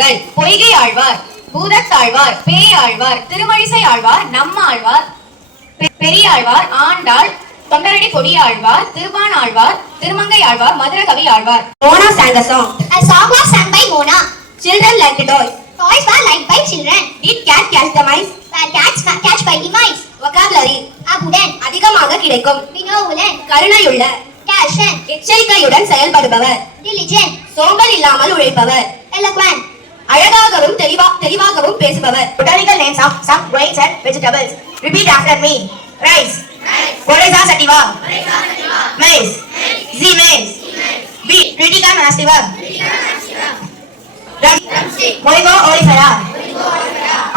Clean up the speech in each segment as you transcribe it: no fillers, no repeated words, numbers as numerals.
ஆழ்வார்கள்: பொய்கை ஆழ்வார், பூதத்தாழ்வார், பேய் ஆழ்வார், திருமழிசை ஆழ்வார், நம்ம ஆழ்வார், பெரியாழ்வார், ஆண்டாள், தொண்டரடி கொடி Alvar, திருவான் Alvar, Thirumangai Alvar, Madhurakavi Alvar. Mona sang a song. A song was sung by Mona. Children liked toys. Toys were liked by children. Did cat catch the mice? Were cats catch by the mice? Vocabulary. அபுடன், அதிகமாக கிடைக்கும். வினோவுடன், கருணையுள்ள. கேஷன், எச்சரிக்கையுடன் செயல்படுபவர். diligent, சோம்பல் இல்லாமல் உழைப்பவர். eloquent. அழகாகவும் தெளிவாகவும் பேசுபவர். Botanical names of some grains and vegetables. Repeat after me. Rice. Oryza sativa. Maize. Z maize. Wheat. Critica nastiva. Drumstick. Moringa oleifera.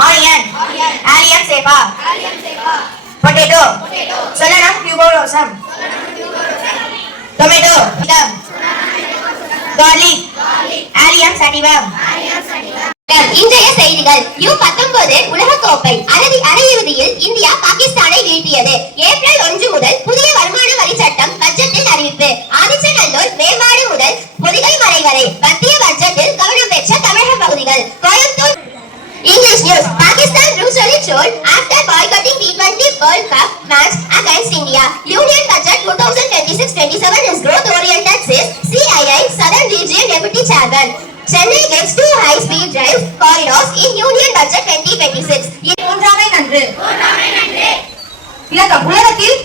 Onion. Allium cepa. Potato. Solanum tuberosum. Tomato. Garlic. Allium sativum. இன்றைய செய்திகள். U19 உலகக்கோப்பை அரையிறுதியில் India பாகிஸ்தானை வீழ்த்தியது. April 1 முதல் புதிய வருமான வரி சட்டம் பட்ஜெட்டில் அறிவிப்பு. ஆதிச்சநல்லூர் மேம்பாடு முதல் பொதிகை மலை வரை மத்திய பட்ஜெட்டில் கவனம் பெற்ற தமிழக பகுதிகள். Coimbatore. English news. Pakistan brutally trolled after boycotting T20 World Cup match against India. Union budget 2026-27 is growth oriented, says CII Southern Region Deputy Chairman. Chennai gets 2 high-speed drive corridors in Union Budget 2026. மூன்றாமை நன்று. இலக்கம்: உலகத்தில்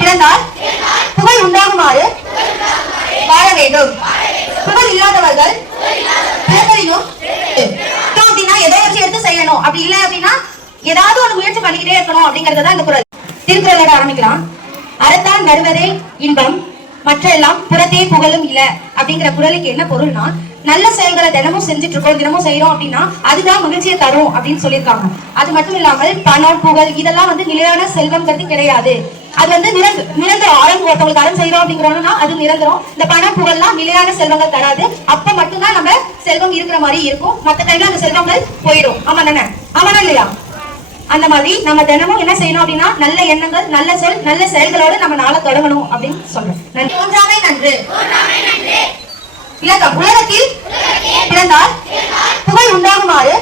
பிறந்தால் புகழ் உண்டாகுமாறு வாழ வேண்டும். புகழ் இல்லாதவர்கள் பிறந்தறியும் அப்படின்னா ஏதோ ஒரு எடுத்து செய்யணும். அப்படி இல்லை அப்படின்னா ஏதாவது ஒரு முயற்சி பண்ணிக்கிட்டே இருக்கணும் அப்படிங்கறதுதான் இந்த குறள். திருக்குறளோட ஆரம்பிக்கலாம். அறத்தான் வருவதே இன்பம், மற்ற எல்லாம் புறத்தே புகழும் இல்ல அப்படிங்கிற குறளுக்கு என்ன பொருள்னா, நல்ல செயல்களை தினமும் செஞ்சுட்டு இருக்கோம், தினமும் செய்யறோம் அப்படின்னா அதுதான் மகிழ்ச்சியை தரும் அப்படின்னு சொல்லியிருக்காங்க. அது மட்டும் இல்லாமல் பணம், புகழ் இதெல்லாம் நிலையான செல்வம்ங்கிறது கிடையாது. அது நிரந்தரம். ஒருத்தவங்களுக்கு அறம் செய்யறோம் அப்படிங்கிறோம்னா அது நிரந்தரம். இந்த பணம், புகழ்லாம் நிலையான செல்வங்கள் தராது. அப்ப மட்டும்தான் நம்ம செல்வம் இருக்கிற மாதிரி இருக்கும். மற்ற டைம்ல அந்த செல்வங்கள் போயிடும். ஆமா தானே? ஆமானா இல்லையா? அந்த மாதிரி நம்ம தினமும் என்ன செய்யணும் அப்படின்னா, நல்ல எண்ணங்கள், நல்ல சொல், நல்ல செயல்களோடு நம்ம நாளை தொடங்கணும் அப்படின்னு சொல்றேன். மூன்றாமை நன்று. இலக்கம்: உலகத்தில் பிறந்தால் புகழ் உண்டாகுமாறு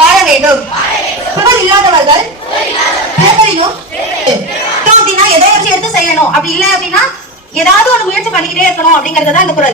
வாழ வேண்டும். புகழ் இல்லாதவர்கள் பிறந்தறியும் அப்படின்னா ஏதோ ஒரு எடுத்து செய்யணும். அப்படி இல்லை அப்படின்னா ஏதாவது ஒரு முயற்சி பண்ணிக்கிட்டே இருக்கணும் அப்படிங்கறதுதான் இந்த குறள்.